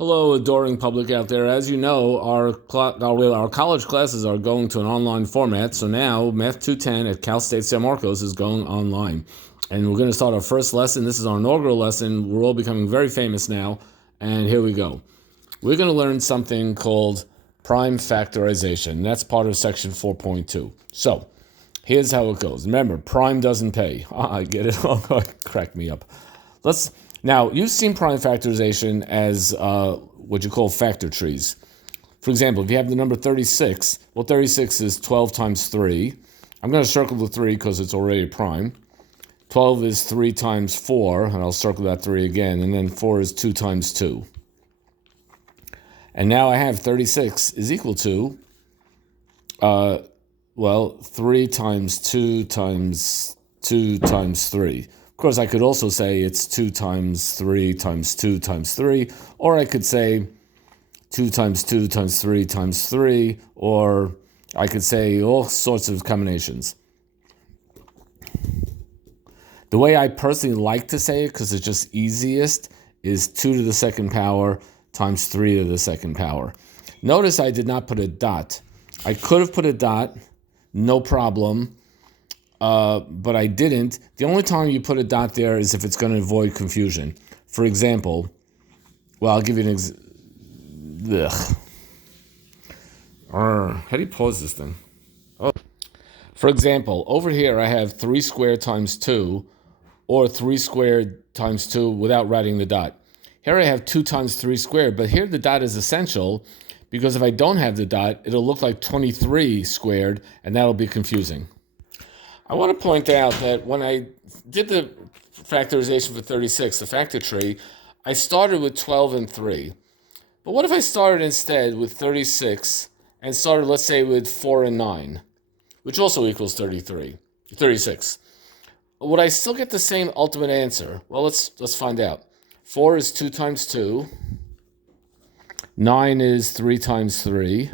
Hello, adoring public out there. As you know, our college classes are going to an online format. So now Math 210 at Cal State San Marcos is going online. And we're going to start our first lesson. This is our inaugural lesson. We're all becoming very famous now. And here we go. We're going to learn something called prime factorization. That's part of section 4.2. So here's how it goes. Remember, prime doesn't pay. I get it. Oh, crack me up. Now, you've seen prime factorization as what you call factor trees. For example, if you have the number 36, well, 36 is 12 times 3. I'm going to circle the 3 because it's already prime. 12 is 3 times 4, and I'll circle that 3 again, and then 4 is 2 times 2. And now I have 36 is equal to, 3 times 2 times 2 times 3. Of course, I could also say it's 2 times 3 times 2 times 3, or I could say 2 times 2 times 3 times 3, or I could say all sorts of combinations. The way I personally like to say it, because it's just easiest, is 2 to the second power times 3 to the second power. Notice I did not put a dot. I could have put a dot, no problem. But I didn't. The only time you put a dot there is if it's going to avoid confusion. For example, I'll give you an how do you pause this thing? Oh. For example, over here I have 3 squared times 2, or 3 squared times 2 without writing the dot. Here I have 2 times 3 squared, but here the dot is essential because if I don't have the dot, it'll look like 23 squared, and that'll be confusing. I want to point out that when I did the factorization for 36, the factor tree, I started with 12 and 3. But what if I started instead with 36 and started, let's say, with 4 and 9, which also equals 36. Would I still get the same ultimate answer? Well, let's find out. 4 is 2 times 2. 9 is 3 times 3.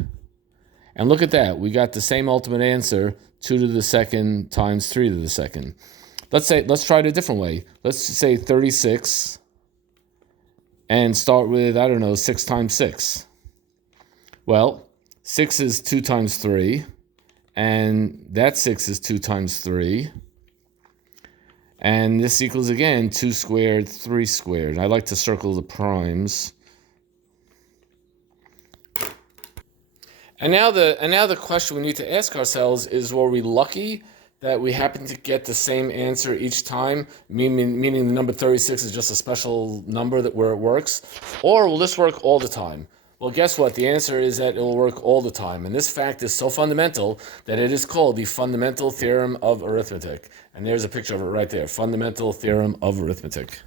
And look at that. We got the same ultimate answer, 2 to the second times 3 to the second. Let's try it a different way. Let's say 36 and start with, 6 times 6. Well, 6 is 2 times 3, and that 6 is 2 times 3. And this equals, again, 2 squared, 3 squared. I like to circle the primes. And now the question we need to ask ourselves is, were we lucky that we happened to get the same answer each time, meaning the number 36 is just a special number where it works? Or will this work all the time? Well, guess what? The answer is that it will work all the time. And this fact is so fundamental that it is called the fundamental theorem of arithmetic. And there's a picture of it right there, fundamental theorem of arithmetic.